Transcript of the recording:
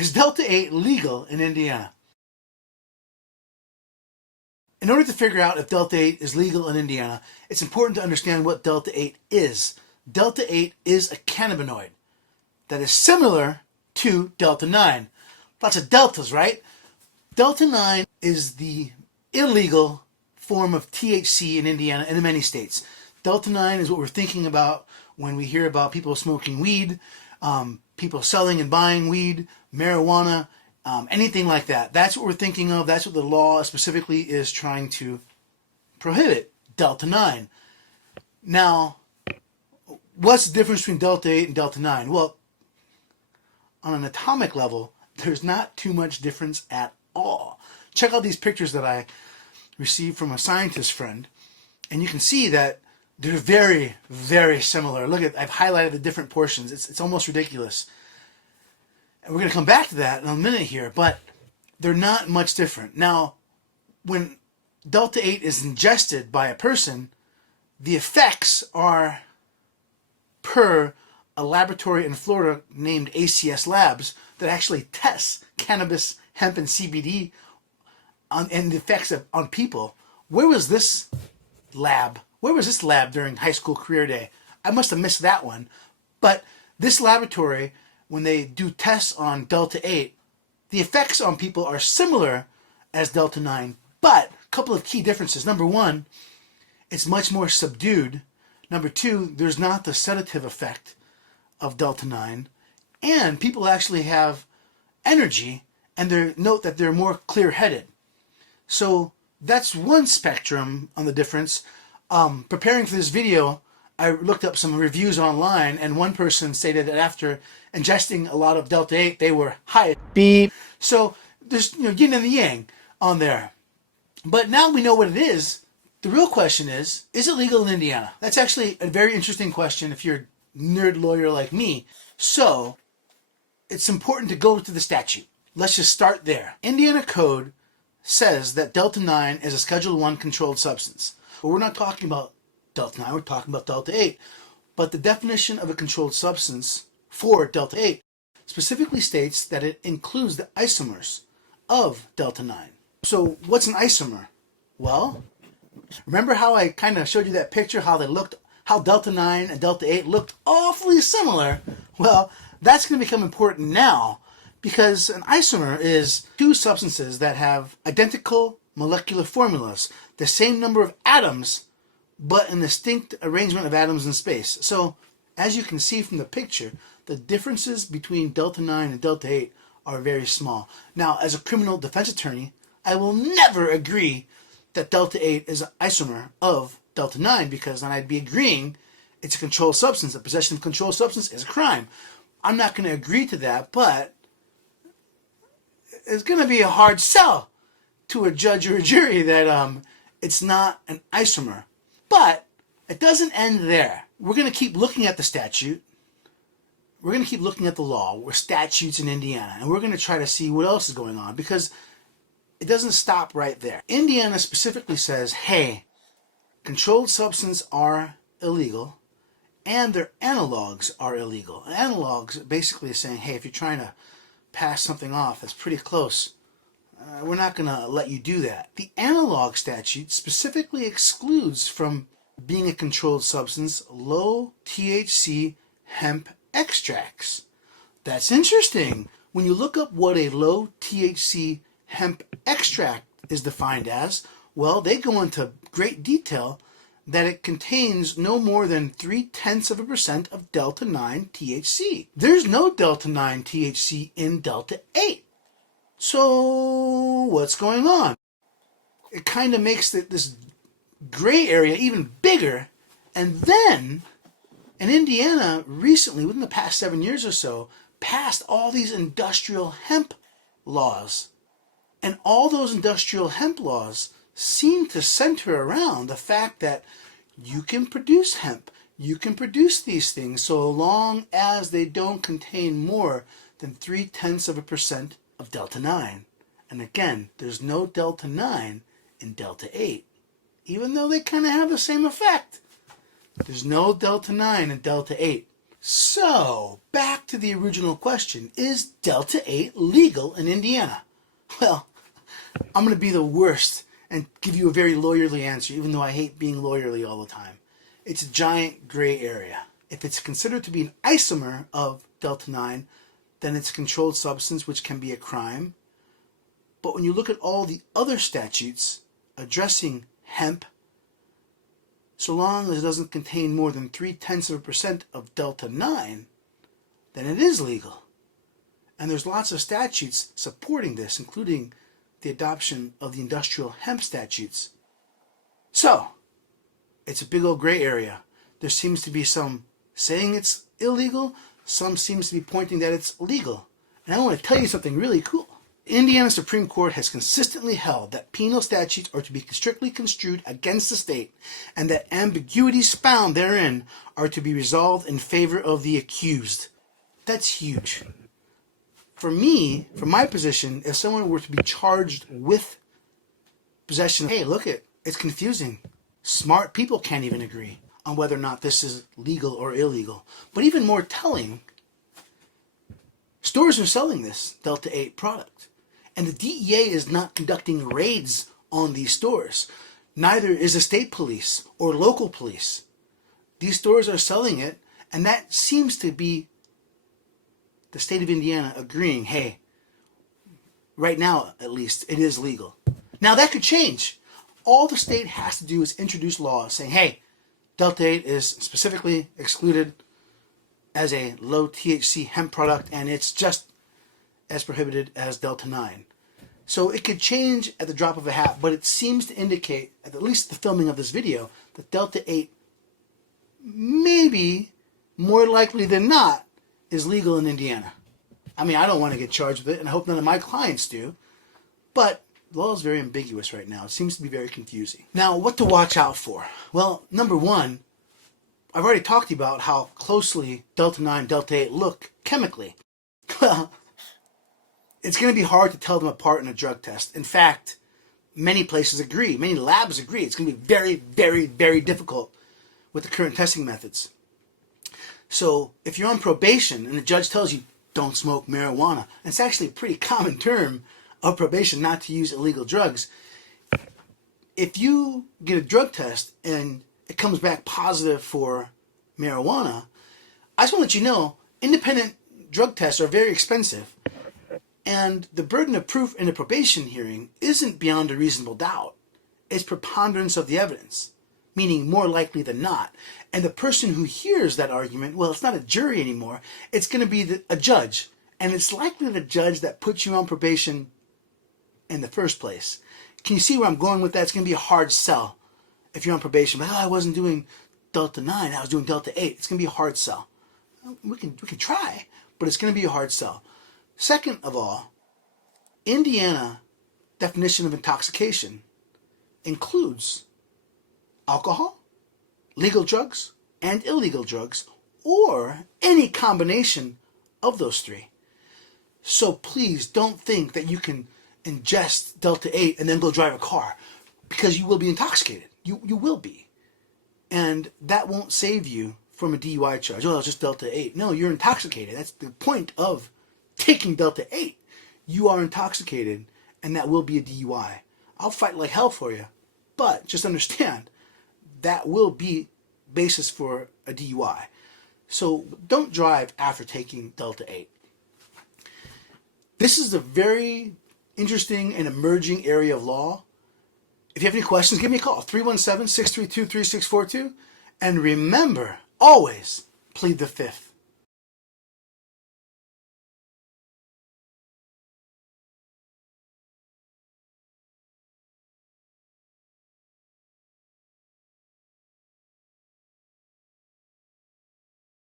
Is Delta-8 legal in Indiana? In order to figure out if Delta-8 is legal in Indiana, it's important to understand what Delta-8 is. Delta-8 is a cannabinoid that is similar to Delta-9. Lots of deltas, right? Delta-9 is the illegal form of THC in Indiana and in many states. Delta-9 is what we're thinking about when we hear about people smoking weed, people selling and buying weed, marijuana, anything like that. That's what we're thinking of. That's what the law specifically is trying to prohibit, Delta-9. Now, what's the difference between Delta-8 and Delta-9? Well, on an atomic level, there's not too much difference at all. Check out these pictures that I received from a scientist friend, and you can see that they're very, very similar. Look at, I've highlighted the different portions. It's almost ridiculous. And we're going to come back to that in a minute here, but they're not much different. Now, when Delta-8 is ingested by a person, the effects are per a laboratory in Florida named ACS Labs that actually tests cannabis, hemp, and CBD and the effects on people. Where was this lab? Where was this lab during high school career day? I must have missed that one. But this laboratory, when they do tests on Delta-8, the effects on people are similar as Delta-9, but a couple of key differences. Number one, it's much more subdued. Number two, there's not the sedative effect of Delta-9, and people actually have energy, and they note that they're more clear-headed. So that's one spectrum on the difference. Preparing for this video, I looked up some reviews online, and one person stated that after ingesting a lot of Delta-8, they were high. Beep. So there's yin and the yang on there. But now we know what it is. The real question is it legal in Indiana? That's actually a very interesting question if you're a nerd lawyer like me. So it's important to go to the statute. Let's just start there. Indiana Code says that Delta-9 is a Schedule I controlled substance. But we're not talking about Delta-9, we're talking about Delta-8. But the definition of a controlled substance for Delta-8 specifically states that it includes the isomers of Delta-9. So what's an isomer? Well, remember how I kind of showed you that picture, how Delta-9 and Delta-8 looked awfully similar? Well, that's going to become important now because an isomer is two substances that have identical molecular formulas, the same number of atoms, but a distinct arrangement of atoms in space. So, as you can see from the picture, the differences between Delta-9 and Delta-8 are very small. Now, as a criminal defense attorney, I will never agree that Delta-8 is an isomer of Delta-9 because then I'd be agreeing it's a controlled substance. The possession of a controlled substance is a crime. I'm not going to agree to that, but it's going to be a hard sell to a judge or a jury that it's not an isomer. But it doesn't end there. We're going to keep looking at the statute. We're going to keep looking at the law, or statutes in Indiana, and we're going to try to see what else is going on because it doesn't stop right there. Indiana specifically says, hey, controlled substances are illegal and their analogs are illegal. Analogs basically is saying, hey, if you're trying to pass something off that's pretty close, we're not going to let you do that. The analog statute specifically excludes from being a controlled substance low THC hemp extracts. That's interesting. When you look up what a low THC hemp extract is defined as, well, they go into great detail that it contains no more than 0.3% of Delta-9 THC. There's no Delta-9 THC in Delta-8. So what's going on? It kind of makes this gray area even bigger. And then, in Indiana, recently, within the past 7 years or so, passed all these industrial hemp laws. And all those industrial hemp laws seem to center around the fact that you can produce hemp. You can produce these things so long as they don't contain more than 0.3% of Delta-9. And again, there's no Delta-9 in Delta-8. Even though they kind of have the same effect. There's no Delta-9 in Delta-8. So, back to the original question. Is Delta 8 legal in Indiana? Well, I'm going to be the worst and give you a very lawyerly answer, even though I hate being lawyerly all the time. It's a giant gray area. If it's considered to be an isomer of Delta 9, then it's a controlled substance, which can be a crime. But when you look at all the other statutes addressing hemp, so long as it doesn't contain more than 0.3% of Delta 9, then it is legal. And there's lots of statutes supporting this, including the adoption of the industrial hemp statutes. So, it's a big old gray area. There seems to be some saying it's illegal, some seems to be pointing that it's legal. And I want to tell you something really cool. Indiana Supreme Court has consistently held that penal statutes are to be strictly construed against the state, and that ambiguities found therein are to be resolved in favor of the accused. That's huge. For me, from my position, if someone were to be charged with possession, hey, look it's confusing. Smart people can't even agree on whether or not this is legal or illegal. But even more telling, stores are selling this Delta 8 product. And the DEA is not conducting raids on these stores. Neither is the state police or local police. These stores are selling it, and that seems to be the state of Indiana agreeing, hey, right now at least, it is legal. Now that could change. All the state has to do is introduce laws saying, hey, Delta 8 is specifically excluded as a low THC hemp product, and it's just as prohibited as Delta 9. So it could change at the drop of a hat, but it seems to indicate, at least the filming of this video, that Delta 8 maybe, more likely than not, is legal in Indiana. I mean, I don't want to get charged with it, and I hope none of my clients do, but the law is very ambiguous right now. It seems to be very confusing. Now, what to watch out for? Well, number one, I've already talked to you about how closely Delta 9 and Delta 8 look chemically. Well, it's going to be hard to tell them apart in a drug test. In fact, many places agree, many labs agree, it's going to be very, very, very difficult with the current testing methods. So if you're on probation and the judge tells you don't smoke marijuana, and it's actually a pretty common term of probation not to use illegal drugs, if you get a drug test and it comes back positive for marijuana, I just want to let you know, independent drug tests are very expensive. And the burden of proof in a probation hearing isn't beyond a reasonable doubt. It's preponderance of the evidence, meaning more likely than not. And the person who hears that argument, well, it's not a jury anymore. It's going to be a judge. And it's likely the judge that puts you on probation in the first place. Can you see where I'm going with that? It's going to be a hard sell if you're on probation. But, I wasn't doing Delta 9, I was doing Delta 8. It's going to be a hard sell. We can try, but it's going to be a hard sell. Second of all, Indiana definition of intoxication includes alcohol, legal drugs, and illegal drugs, or any combination of those three. So please don't think that you can ingest Delta 8 and then go drive a car, because you will be intoxicated. You will be. And that won't save you from a DUI charge. Oh, it's just Delta 8. No, you're intoxicated. That's the point of taking Delta 8. You are intoxicated, and that will be a DUI. I'll fight like hell for you, but just understand that will be basis for a DUI. So don't drive after taking Delta 8. This is a very interesting and emerging area of law. If you have any questions, give me a call, 317-632-3642. And remember, always plead the fifth.